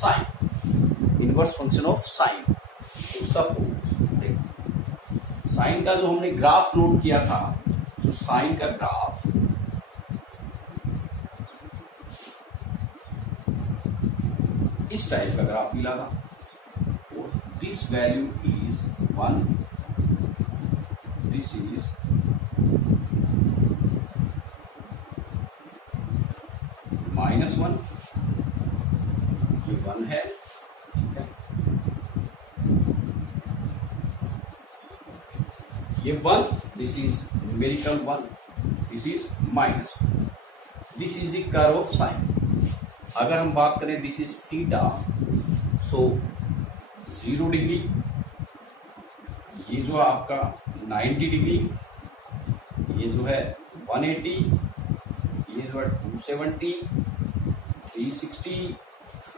Sign, inverse function of sine. तो suppose sine का जो हमने ग्राफ प्लॉट किया था, तो साइन का ग्राफ इस टाइप का ग्राफ मिला था, और this value is 1, this is -1, ये 1 है, ठीक है, ये 1, this is numerical 1, this is -1, this is the curve of sine. अगर हम बात करें this is theta, so 0 degree, ये जो आपका 90 डिग्री, ये जो है 180, ये जो है 270, 360,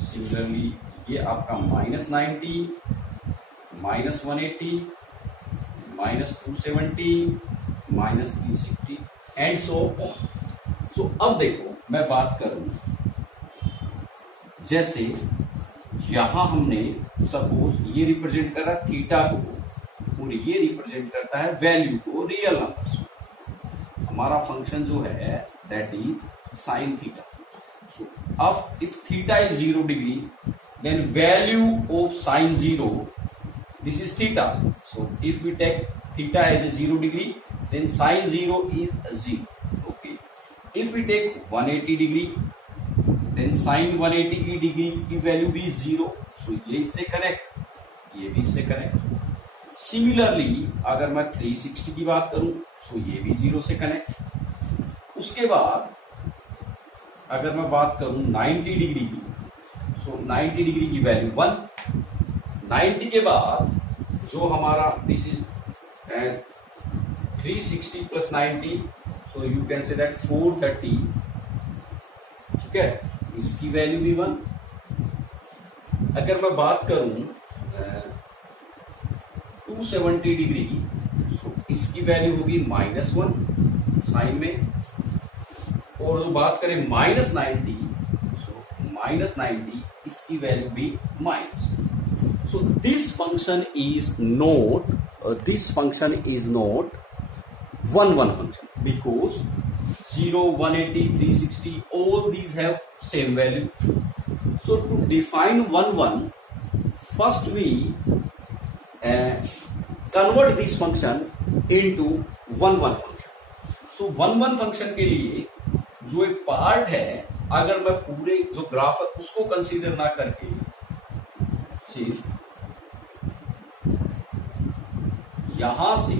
सिमिलरली ये आपका -90, -180, -270, -360 एंड सो ऑन। सो अब देखो मैं बात करूं, जैसे यहां हमने सपोज ये रिप्रेजेंट कर रहा है थीटा को, और ये रिप्रेजेंट करता है वैल्यू को, रियल नंबर्स। हमारा फंक्शन जो है that is sine theta. So अब if theta is 0 degree, then value of sine 0, this is theta. So if we take theta as a 0 degree, then sin 0 is 0. Okay. If we take 180 degree, then sin 180 degree की value भी 0. So ये इससे connect, ये भी इससे connect. Similarly अगर मैं 360 की बात करूं, so ये भी 0 से कनेक्ट। उसके बाद अगर मैं बात करूं 90 डिग्री की, so 90 डिग्री की वैल्यू 1। 90 के बाद जो हमारा this is 360 plus 90, so you can say that 430, ठीक है, इसकी वैल्यू भी 1। अगर मैं बात करूं 270 डिग्री की, so इसकी वैल्यू होगी -1 साइन में, और जो बात करें -90, so -90 इसकी वैल्यू भी minus. So this function is not 1 function, because 0, 180, 360 all these have same value. So to define 1, first we convert this function into 1 function. So 1 function के लिए जो एक पार्ट है, अगर मैं पूरे जो ग्राफ है उसको कंसीडर ना करके सिर्फ यहां से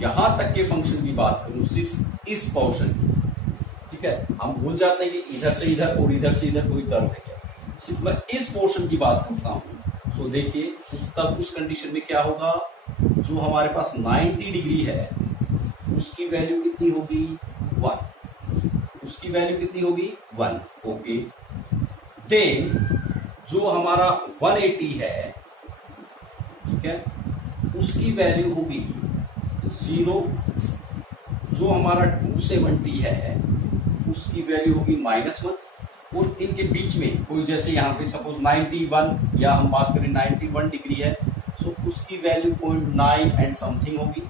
यहां तक के फंक्शन की बात करूं, सिर्फ इस पोर्शन की, ठीक है, हम भूल जाते हैं कि इधर से इधर और इधर से इधर कोई कर्व है क्या, सिर्फ मैं इस पोर्शन की बात करता हूं। सो देखिए तब उस कंडीशन में क्या होगा, जो हमारे पास 90 डिग्री है उसकी वैल्यू कितनी होगी 1, उसकी वैल्यू कितनी होगी 1। ओके, देन जो हमारा 180 है, ठीक है, उसकी वैल्यू होगी 0। जो हमारा 270 है उसकी वैल्यू होगी -1, और इनके बीच में कोई जैसे यहाँ पे सपोज 91 या हम बात करें 91 डिग्री है, सो उसकी वैल्यू 0.9 एंड समथिंग होगी।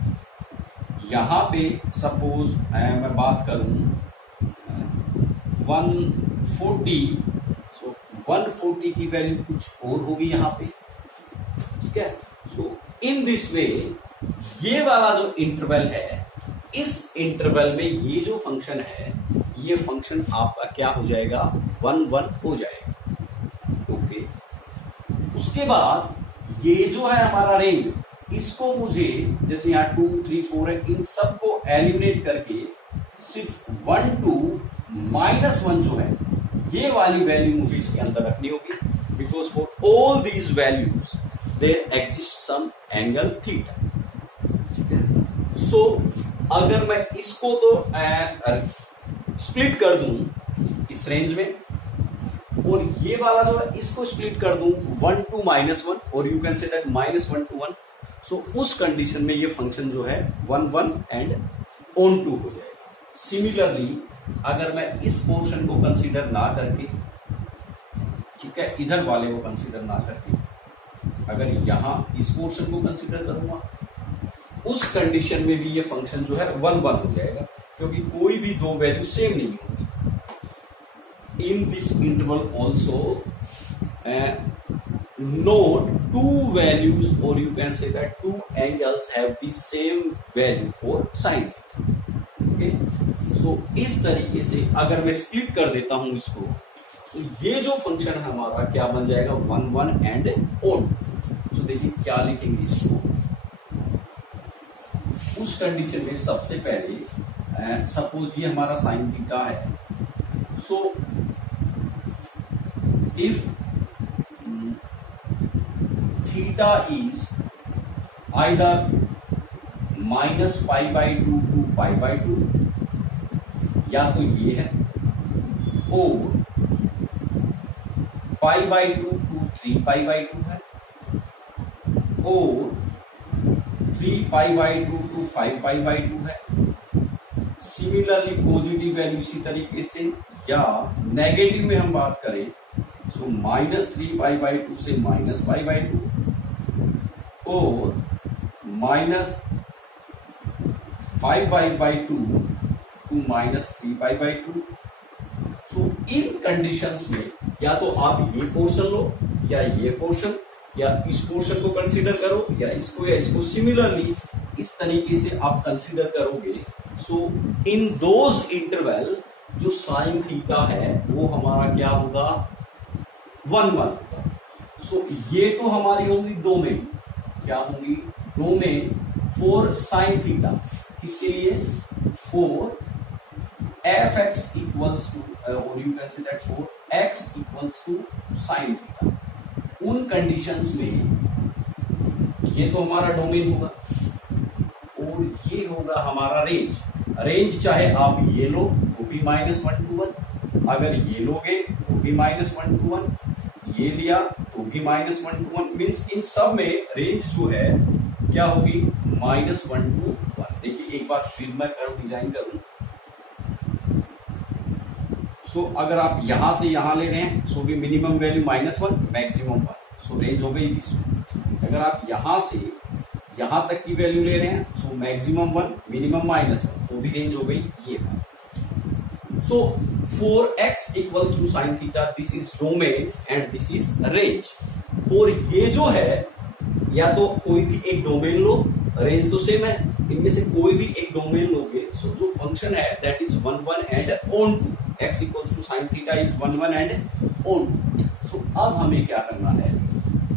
यहाँ पे सपोज मैं बात करूं 140, सो 140 की वैल्यू कुछ और होगी यहाँ पे, ठीक है। सो इन दिस वे ये वाला जो इंटरवल है, इस इंटरवल में ये जो फंक्शन है, ये फंक्शन आपका क्या हो जाएगा 1 हो जाएगा। ओके, उसके बाद ये जो है हमारा रेंज, इसको मुझे जैसे यहाँ 2, 3, 4 है, इन सबको एलिमिनेट करके सिर्फ 1 to -1 जो है, ये वाली वैल्यू मुझे इसके अंदर रखनी होगी, because for all these values there exist some angle theta. So अगर मैं इसको तो स्प्लिट कर दूं इस रेंज में, और ये वाला जो है इसको स्प्लिट कर दूं 1 to -1, और you can say that -1 to 1, सो उस कंडीशन में ये फंक्शन जो है 1 एंड ऑन 2 हो जाएगा। सिमिलरली अगर मैं इस पोर्शन को कंसीडर ना करके, ठीक है, इधर वाले को कंसीडर ना करके अगर यहां इस पोर्शन को कंसीडर करूंगा, उस कंडीशन में भी ये फंक्शन जो है 1 1 हो जाएगा, क्योंकि कोई भी दो वैल्यू सेम नहीं होगी। In this interval also note two values, or you can say that two angles have the same value for sin theta. Okay, so इस तरीके से अगर मैं स्प्लिट कर देता हूं इसको, तो ये जो फंक्शन है हमारा क्या बन जाएगा, 1 1 एंड ओड। तो देखिए क्या लिखेंगे इसको, उस कंडीशन में सबसे पहले सपोज ये हमारा साइन थीटा है, so if theta is either minus pi by 2 to pi by 2, या तो ये है, और pi by 2 to 3 pi by 2 है, और 3 pi by 2 to 5 pi by 2 है। सिमिलरली पॉजिटिव वैल्यू इसी तरीके से, या नेगेटिव में हम बात करें सो -3 pi by 2 से -pi by 2, और -5 pi by 2 to -3 pi by 2। So in conditions में या तो आप ये पोर्शन लो, या ये पोर्शन, या इस पोर्शन को कंसीडर करो, या इसको सिमिलरली इस तरीके से आप कंसीडर करोगे। सो इन दोज इंटरवल जो साइन थीटा है वो हमारा क्या होगा, 1 1 होगा। सो ये तो हमारी होंगी डोमेन, क्या होंगी, डोमेन फॉर साइन थीटा, किसके लिए, for f x equals to, और you can say that for x equals to sine theta. उन कंडीशंस में ये तो हमारा डोमेन होगा, और ये होगा हमारा रेंज। रेंज चाहे आप ये लो तो भी -1 to 1, अगर ये लोगे तो भी -1 to 1, ये लिया तो भी -1 to 1, मीन्स इन सब में रेंज जो है क्या होगी, -1 to 1। देखिए एक बार फिर मैं कर्व डिजाइन करूं, सो अगर आप यहां से यहां ले रहे हैं सो भी मिनिमम वैल्यू -1, मैक्सिमम 1, सो रेंज हो गई 20। अगर आप यहां से यहां तक की वैल्यू ले रहे हैं सो मैक्सिमम 1, मिनिमम -1, तो भी रेंज हो गई ये। So for x equals to sine theta, this is domain and this is range. और ये जो है, या तो कोई भी एक डोमेन लो, रेंज तो सेम है, इनमें से कोई भी एक डोमेन लोगे, सो जो फंक्शन है that is 1 1 and onto, x equals to sine theta is 1 1 and onto. So अब हमें क्या करना है,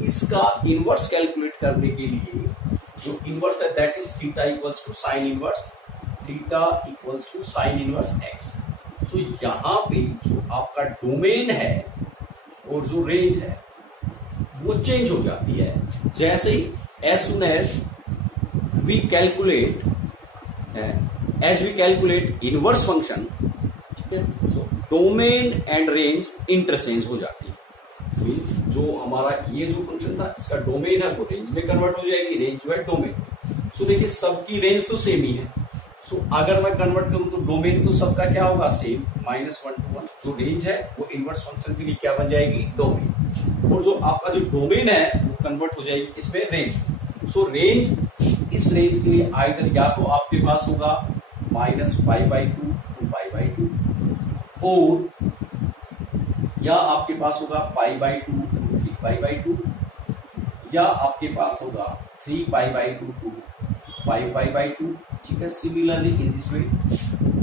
इसका इनवर्स कैलकुलेट करने के लिए जो इनवर्स है that is theta equals to sine inverse, theta equals to sine inverse x। So यहां पे जो आपका डोमेन है और जो रेंज है वो चेंज हो जाती है जैसे ही as soon as we calculate inverse function, ठीक है, so domain and range interchange हो जाती है। मीन्स जो हमारा ये जो फंक्शन था इसका डोमेन है वो रेंज में कन्वर्ट हो जाएगी, रेंज जो है डोमेन। सो देखिए सबकी रेंज तो सेम ही है, सो अगर मैं कन्वर्ट करूं तो डोमेन तो सबका क्या होगा, सेम, -1 to 1। जो रेंज है वो इनवर्स फंक्शन के लिए क्या बन जाएगी, डोमेन, और जो आपका जो डोमेन है वो कन्वर्ट हो जाएगी इसमें रेंज। सो रेंज, इस रेंज के लिए आइदर या तो आपके पास होगा -pi by 2 to pi by 2, और या आपके पास होगा pi by 2 to 3 pi by 2, या आपके पास होगा 3 pi by 2 to 5 pi by 2, ठीक है, सिमिलरली इन दिस वे।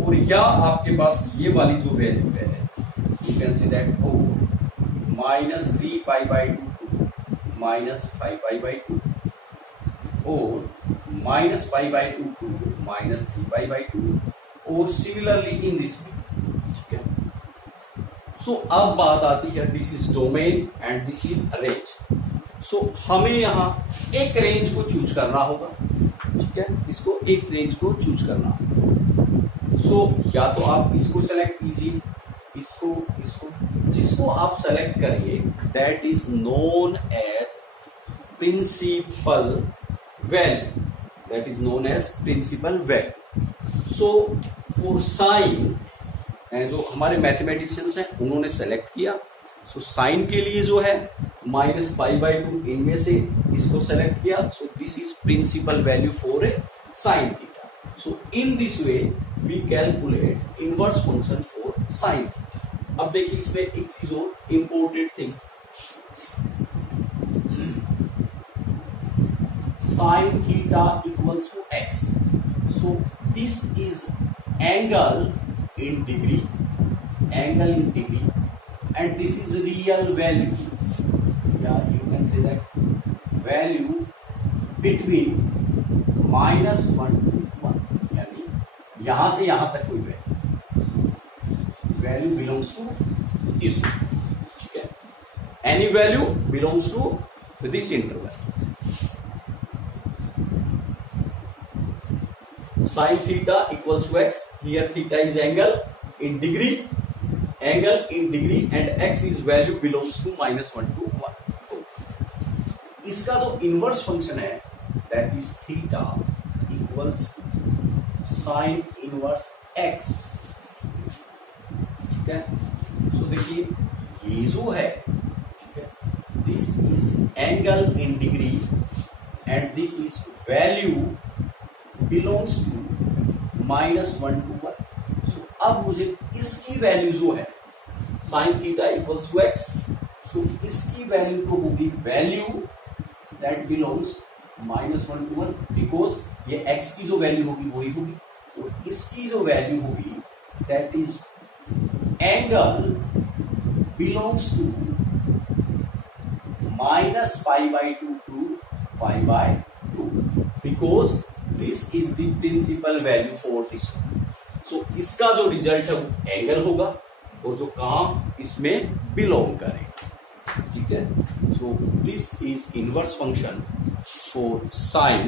और या आपके पास ये वाली जो वैल्यू है you can say that -3 pi by 2 to -5 pi by 2, और -pi by 2 to -3 pi by 2, और सिमिलरली इन दिस वे, ठीक है। सो अब बात आती है this is domain and this is range. So हमें यहां एक रेंज को चूज करना होगा, ठीक है, इसको एक रेंज को चूज करना होगा। सो या तो आप इसको सेलेक्ट कीजिए, इसको जिसको आप सेलेक्ट करेंगे that is known as principal value, that is known as principal value. So for sine जो हमारे मैथमेटिशियंस हैं उन्होंने सेलेक्ट किया। सो साइन के लिए जो है -π/2 इनमें से इसको सेलेक्ट किया। So this is principal value for a sine theta. So in this way we calculate inverse function for sine theta. अब देखिए इसमें एक चीज और important thing, sine theta equals to x. So this is angle in degree and this is real value, yeah, you can say that value between -1 to 1, यानी यहां से यहां तक कोई वैल्यू बिलोंग्स टू इस, ठीक है, any value belongs to this interval. Sin theta equals to x. Here theta is angle in degree, and x is value belongs to -1 to 1. तो इसका जो इनवर्स फंक्शन है that is theta equals sin inverse x, ठीक है। सो देखिए ये जो है, ठीक है, this is angle in degree and this is value belongs to -1 to 1। So अब मुझे इसकी वैल्यू जो है sine theta equals to x, so इसकी वैल्यू तो होगी value that belongs -1 to 1, because ये एक्स की जो वैल्यू होगी वही होगी। तो इसकी जो वैल्यू होगी that is angle belongs to -π/2 to π/2, because this is the principal value for this. So इसका जो रिजल्ट है वो एंगल होगा और जो कहां इसमें बिलोंग करेगा, ठीक है। So this is inverse function for sign